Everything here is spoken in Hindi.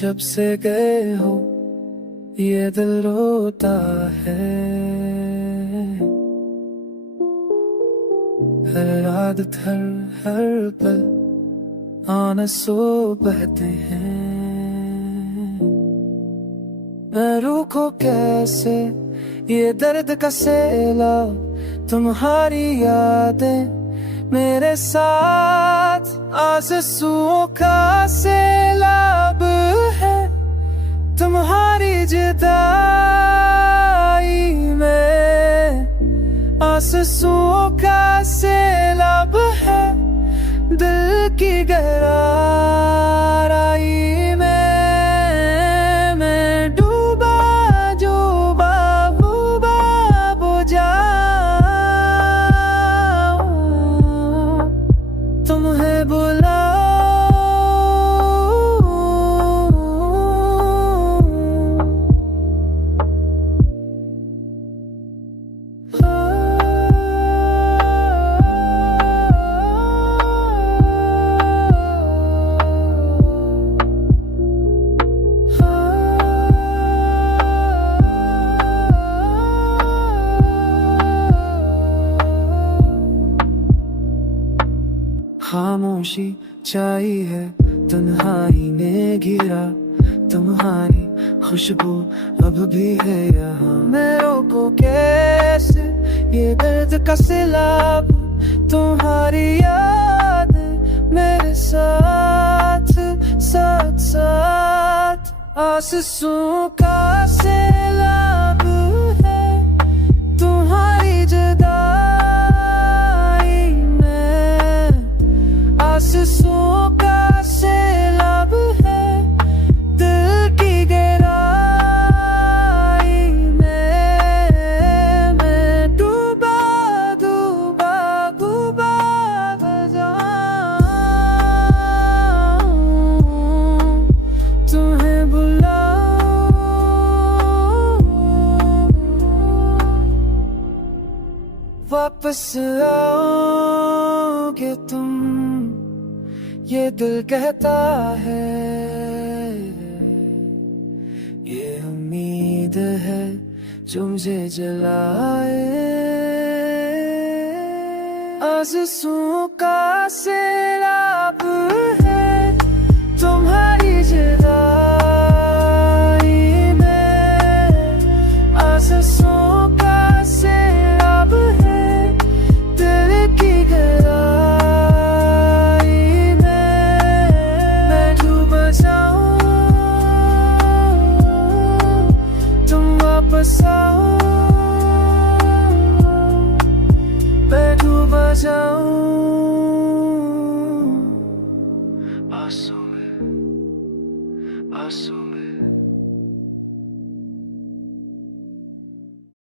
जब से गए हो ये दिल रोता है। हर आदत हर पल आंसू बहते हैं। मैं रूठूं कैसे ये दर्द का सैलाब, तुम्हारी यादें मेरे साथ आंसुओं का सैलाब है। तुम्हारी जुदाई में आंसुओं का सैलाब है। दिल की गहराई में मैं डूबा बुझाऊं। तुम्हें खामोशी छाई है, तन्हाई ने घिरा। तुम्हारी खुशबू अब भी है यहाँ। मैं रोकूं कैसे ये दर्द का सैलाब, तुम्हारी याद मेरे साथ साथ साथ आंसुओं का सैलाब है। तुम्हारी जुदाई में आंसुओं का सैलाब है। दिल की गहराई में मैं डूबा जाऊं। तुम्हें वापस आओगे तुम, ये दिल कहता है। ये उम्मीद है जो मुझे जलाए। आंसुओं का सैलाब है, तुम्हारी जुदाई में आंसुओं का सैलाब है। दिल की गहराई में मैं डूब जाऊं। तुम वापस आओ, मैं डूब जाऊं। आंसू में